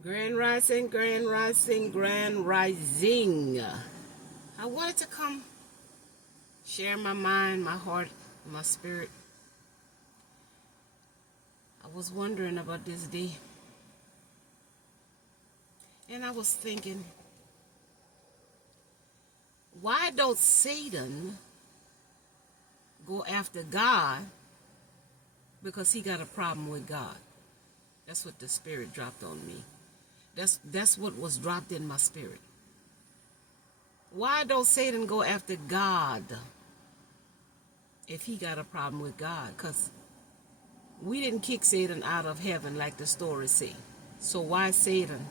Grand Rising, Grand Rising, Grand Rising. I wanted to come share my mind, my heart, my spirit. I was wondering about this day. And I was thinking, why don't Satan go after God because he got a problem with God? That's what the spirit dropped on me. That's what was dropped in my spirit. Why don't Satan go after God if he got a problem with God? Because we didn't kick Satan out of heaven like the stories say. So why Satan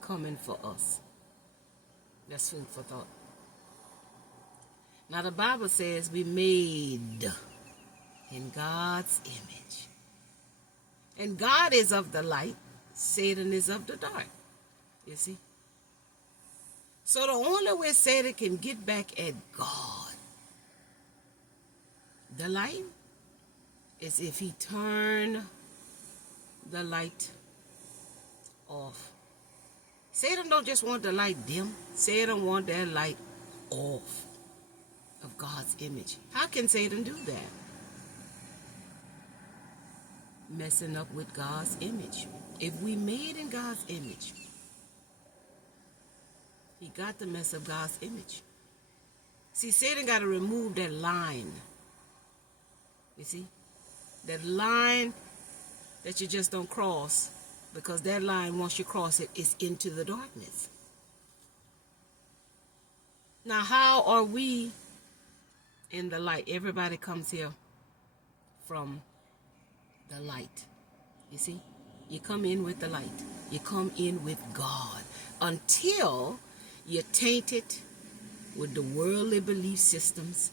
coming for us? That's food for thought. Now the Bible says we made in God's image. And God is of the light. Satan is of the dark. You see? So the only way Satan can get back at God, the light, is if he turn the light off. Satan don't just want the light dim. Satan want that light off of God's image. How can Satan do that? Messing up with God's image. If we made in God's image, he got to mess up God's image. See, Satan got to remove that line. You see? That line that you just don't cross, because that line, once you cross it, is into the darkness. Now, how are we in the light? Everybody comes here from the light. You see? You come in with the light. You come in with God until you're tainted with the worldly belief systems.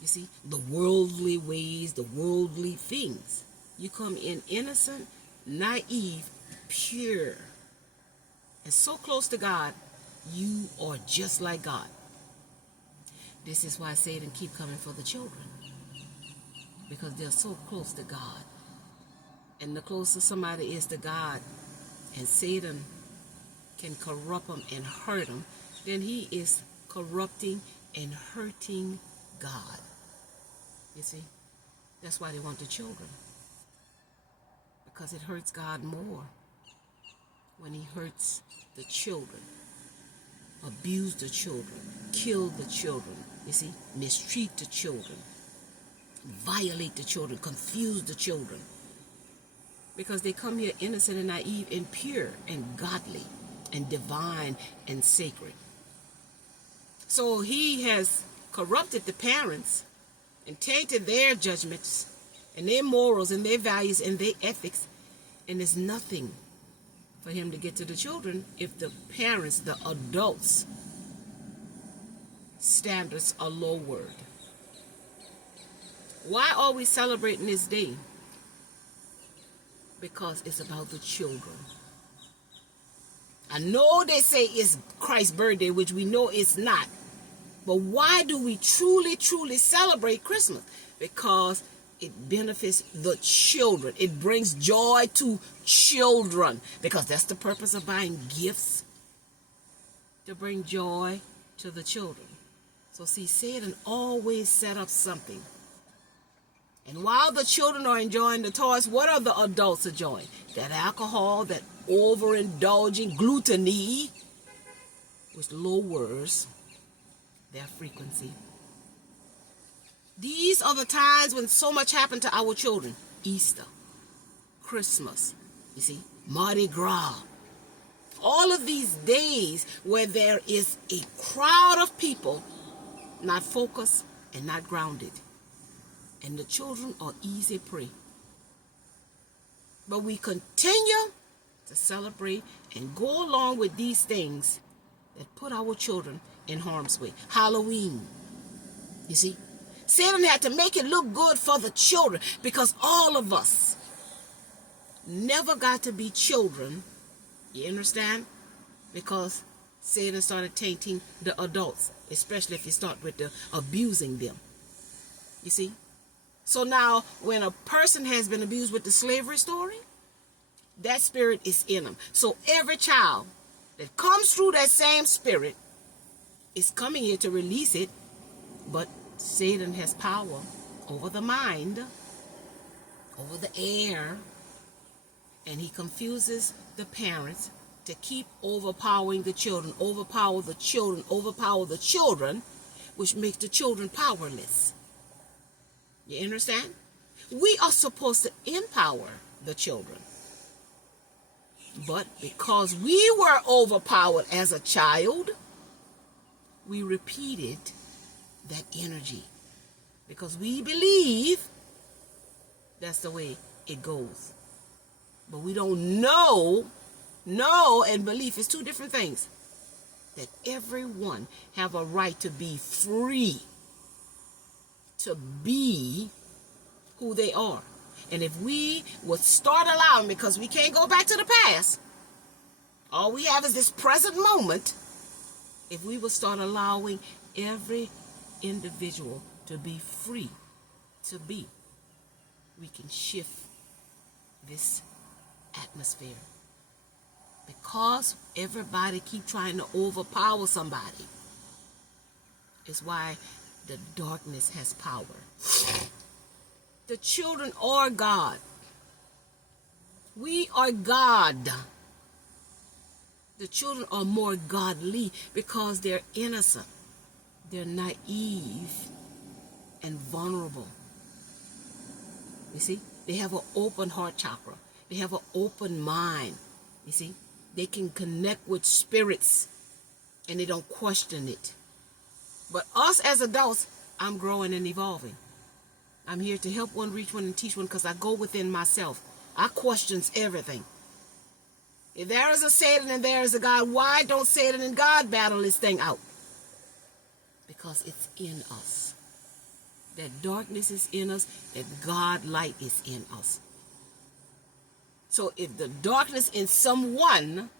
You see? The worldly ways, the worldly things. You come in innocent, naive, pure, and so close to God, you are just like God. This is why Satan keep coming for the children, because they're so close to God. And the closer somebody is to God, and Satan can corrupt them and hurt them, then he is corrupting and hurting God. You see? That's why they want the children. Because it hurts God more when he hurts the children, abuse the children, kill the children, you see, mistreat the children, violate the children, confuse the children. Because they come here innocent and naive and pure and godly and divine and sacred. So he has corrupted the parents and tainted their judgments and their morals and their values and their ethics. And there's nothing for him to get to the children if the parents, the adults, standards are lowered. Why are we celebrating this day? Because it's about the children. I know they say it's Christ's birthday, which we know it's not. But why do we truly, truly celebrate Christmas? Because it benefits the children. It brings joy to children. Because that's the purpose of buying gifts. To bring joy to the children. So see, Satan always set up something. And while the children are enjoying the toys, what are the adults enjoying? That alcohol, that overindulging gluttony, which lowers their frequency. These are the times when so much happened to our children. Easter, Christmas, you see, Mardi Gras. All of these days where there is a crowd of people not focused and not grounded. And the children are easy prey. But we continue to celebrate and go along with these things that put our children in harm's way. Halloween. You see? Satan had to make it look good for the children because all of us never got to be children. You understand? Because Satan started tainting the adults, especially if you start with the abusing them. You see? So now, when a person has been abused with the slavery story, That spirit is in them. So every child that comes through that same spirit is coming here to release it, but Satan has power over the mind, over the air, and he confuses the parents to keep overpowering the children, overpower the children, which makes the children powerless. You understand? We are supposed to empower the children. But because we were overpowered as a child, we repeated that energy. Because we believe that's the way it goes. But we don't know. Know and belief is two different things. That everyone have a right to be free. To be who they are. And if we would start allowing, because we can't go back to the past, all we have is this present moment. If we would start allowing every individual to be free to be, we can shift this atmosphere. Because everybody keep trying to overpower somebody, is why the darkness has power. The children are God. We are God. The children are more godly because they're innocent. They're naive and vulnerable. You see? They have an open heart chakra. They have an open mind. You see? They can connect with spirits and they don't question it. But us as adults, I'm growing and evolving. I'm here to help one, reach one, and teach one because I go within myself. I questions everything. If there is a Satan and there is a God, why don't Satan and God battle this thing out? Because it's in us. That darkness is in us, that God light is in us. So if the darkness in someone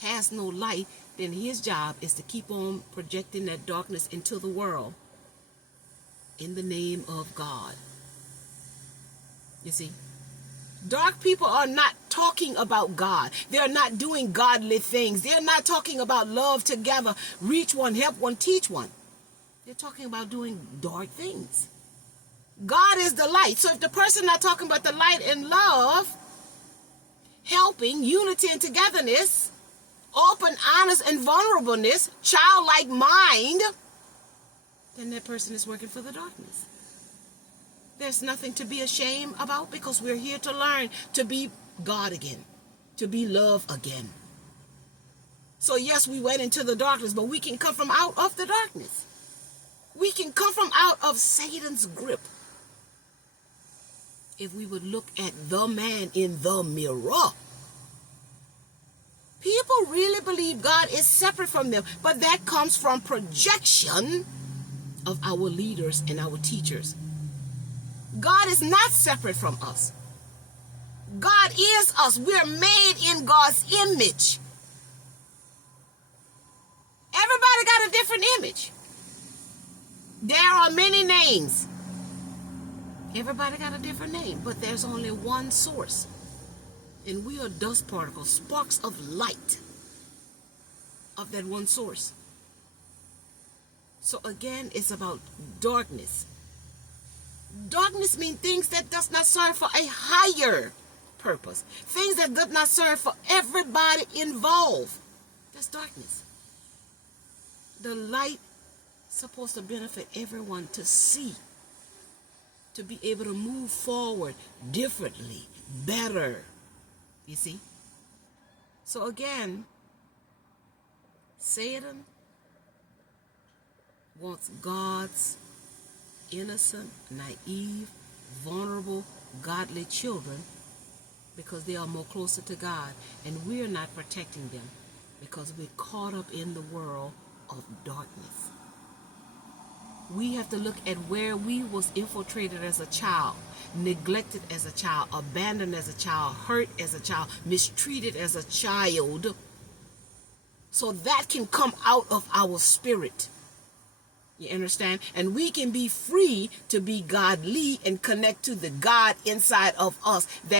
has no light, then his job is to keep on projecting that darkness into the world in the name of God. You see? Dark people are not talking about God. They're not doing godly things. They're not talking about love together, reach one, help one, teach one. They're talking about doing dark things. God is the light. So if the person not talking about the light and love, helping, unity and togetherness, open, honest and vulnerableness, childlike mind, then that person is working for the darkness. There's nothing to be ashamed about because we're here to learn to be God again, to be love again. So yes, we went into the darkness, but we can come from out of the darkness. We can come from out of Satan's grip. If we would look at the man in the mirror. People really believe God is separate from them, but that comes from projection of our leaders and our teachers. God is not separate from us. God is us. We're made in God's image. Everybody got a different image. There are many names. Everybody got a different name, but there's only one source. And we are dust particles, sparks of light of that one source. So again, it's about darkness. Darkness means things that does not serve for a higher purpose. Things that does not serve for everybody involved. That's darkness. The light is supposed to benefit everyone to see, to be able to move forward differently, better. You see? So again, Satan wants God's innocent, naive, vulnerable, godly children because they are more closer to God, and we're not protecting them because we're caught up in the world of darkness. We have to look at where we was infiltrated as a child, neglected as a child, abandoned as a child, hurt as a child, mistreated as a child, so that can come out of our spirit. You understand? And we can be free to be godly and connect to the God inside of us. That